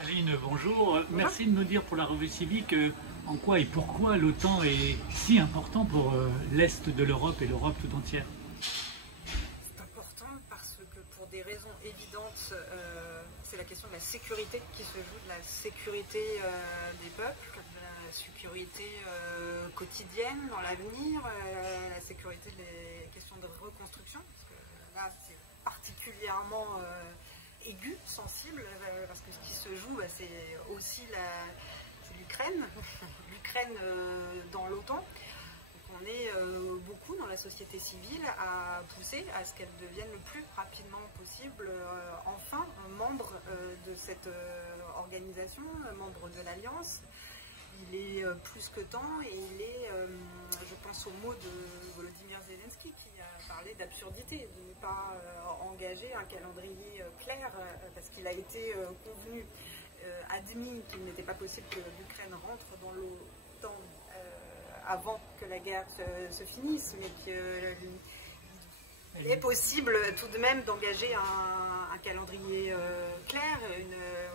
Aline, bonjour. Merci de nous dire pour la revue civique en quoi et pourquoi l'OTAN est si important pour l'Est de l'Europe et l'Europe tout entière. C'est important parce que pour des raisons évidentes, c'est la question de la sécurité qui se joue, de la sécurité des peuples, de la sécurité quotidienne dans l'avenir, la sécurité des questions de reconstruction, parce que là c'est particulièrement aigu, sensible, parce que ce qui se joue, c'est aussi l'Ukraine, l'Ukraine dans l'OTAN. Donc on est beaucoup dans la société civile à pousser à ce qu'elle devienne le plus rapidement possible enfin membre de cette organisation, membre de l'Alliance. Il est plus que temps et il est, je pense au mot de Volodymyr Zelensky qui a parlé d'absurdité, de ne pas engager un calendrier clair parce qu'il a été convenu, admis qu'il n'était pas possible que l'Ukraine rentre dans l'OTAN avant que la guerre se finisse, mais qu'il est possible tout de même d'engager un calendrier clair.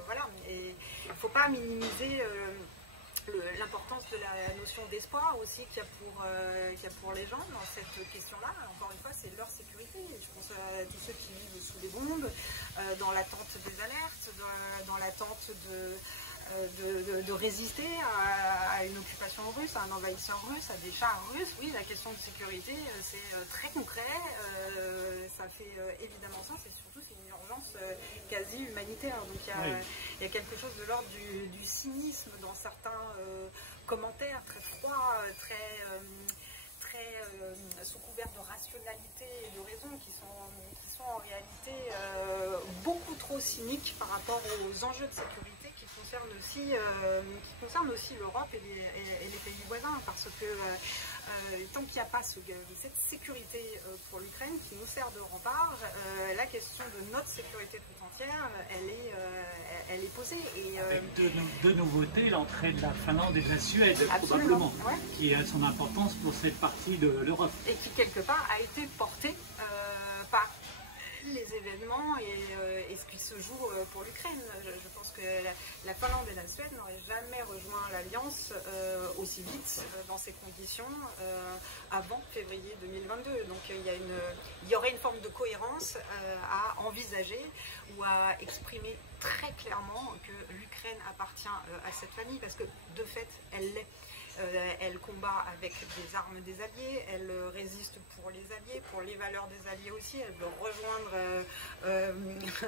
Voilà. Et il ne faut pas minimiser l'importance de la notion d'espoir aussi qu'il y a pour les gens dans cette question-là. Encore une fois, c'est leur sécurité. Je pense à tous ceux qui vivent sous les bombes, dans l'attente des alertes, dans l'attente de résister à une occupation russe, à un envahisseur russe, à des chars russes. Oui, la question de sécurité, c'est très concret, ça fait évidemment sens et surtout c'est une urgence quasi humanitaire. Donc il y a quelque chose de l'ordre du cynisme dans certains commentaires très froids, très sous couvert de rationalité et de raison qui sont en réalité beaucoup trop cyniques par rapport aux enjeux de sécurité qui concernent aussi l'Europe et les pays voisins, parce que tant qu'il n'y a pas cette sécurité pour l'Ukraine qui nous sert de rempart, la question de notre sécurité tout entière, elle est posée. Et, avec deux nouveautés, l'entrée de la Finlande et de la Suède, probablement, ouais, qui a son importance pour cette partie de l'Europe. Et qui, quelque part, a été portée par les événements et ce qui se joue pour l'Ukraine. Je pense que la Finlande et la Suède n'auraient jamais rejoint l'Alliance aussi vite dans ces conditions avant février 2022. Donc il y aurait une forme de cohérence à envisager ou à exprimer très clairement que l'Ukraine appartient à cette famille, parce que de fait, elle l'est. Elle combat avec des armes des alliés, elle résiste pour les alliés, pour les valeurs des alliés aussi, elle veut rejoindre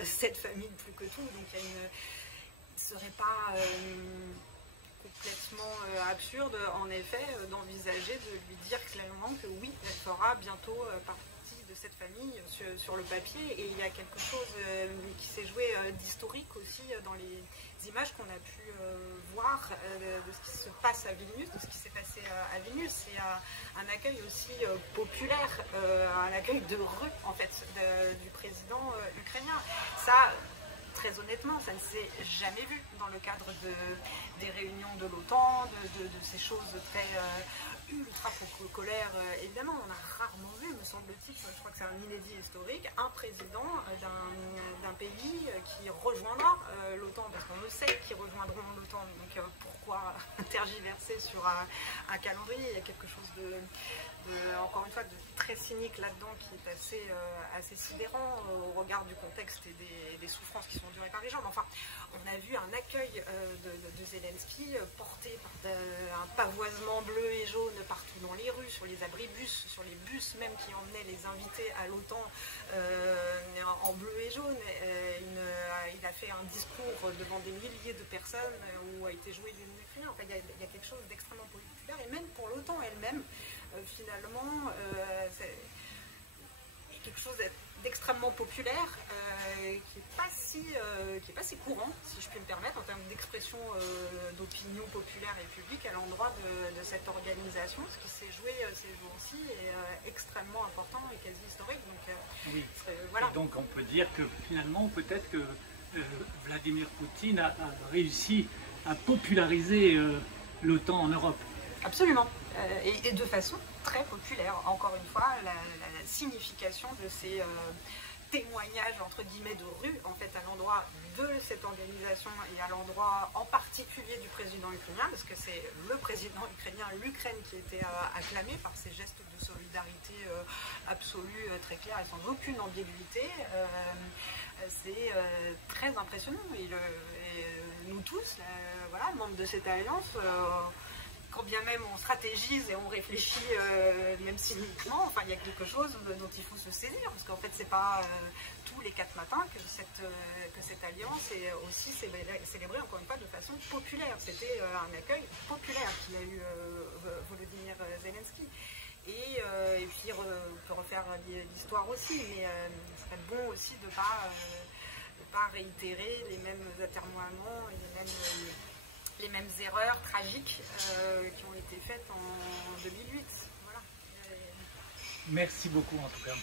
cette famille plus que tout. Donc il ne serait pas complètement absurde, en effet, d'envisager de lui dire clairement que oui, elle fera bientôt partie de cette famille sur le papier. Et il y a quelque chose qui s'est joué d'historique aussi dans les images qu'on a pu voir de ce qui se passe à Vilnius, de ce qui s'est passé à Vilnius. C'est un accueil aussi populaire, un accueil de rue en fait du président ukrainien. Ça, très honnêtement, ça ne s'est jamais vu dans le cadre des réunions de l'OTAN, de ces choses très ultra protocolaires. Évidemment, on a rarement vu, me semble-t-il, je crois que c'est un inédit historique, un président d'un pays qui rejoindra l'OTAN, parce qu'on le sait qu'ils rejoindront l'OTAN. Donc pourquoi tergiverser sur un calendrier? Il y a quelque chose encore une fois, de très cynique là-dedans, qui est assez sidérant au regard du contexte et des souffrances qui sont endurées par les gens. Mais enfin, on a vu un accueil de Zelensky porté par un pavoisement bleu et jaune partout dans les rues, sur les abribus, sur les bus même qui emmenaient les invités à l'OTAN en bleu et jaune. Il a fait un discours devant des milliers de personnes où a été joué l'hymne ukrainien. Enfin, il y a quelque chose d'extrêmement populaire, et même pour l'OTAN elle-même, finalement, c'est quelque chose d'extrêmement populaire qui n'est pas si courant, si je puis me permettre, en termes d'expression d'opinion populaire et publique à l'endroit de cette organisation. Ce qui s'est joué ces jours-ci est extrêmement important et quasi historique. Donc, oui. Voilà. Et donc on peut dire que finalement, peut-être que Vladimir Poutine a réussi à populariser l'OTAN en Europe. Absolument. Et de façon très populaire. Encore une fois, la signification de témoignage entre guillemets de rue en fait à l'endroit de cette organisation et à l'endroit en particulier du président ukrainien, parce que c'est le président ukrainien, l'Ukraine qui était acclamé par ces gestes de solidarité absolue, très clairs et sans aucune ambiguïté. C'est très impressionnant et nous tous, voilà, membres de cette alliance, quand bien même on stratégise et on réfléchit, même cyniquement, enfin il y a quelque chose dont il faut se saisir, parce qu'en fait c'est pas tous les 4 matins que cette alliance est aussi célébrée encore une fois de façon populaire. C'était un accueil populaire qu'il a eu Volodymyr Zelensky. Et puis on peut refaire l'histoire aussi, mais ce serait bon aussi de ne pas réitérer les mêmes atermoiements et les mêmes erreurs tragiques qui ont été faites en 2008. Voilà. Merci beaucoup en tout cas.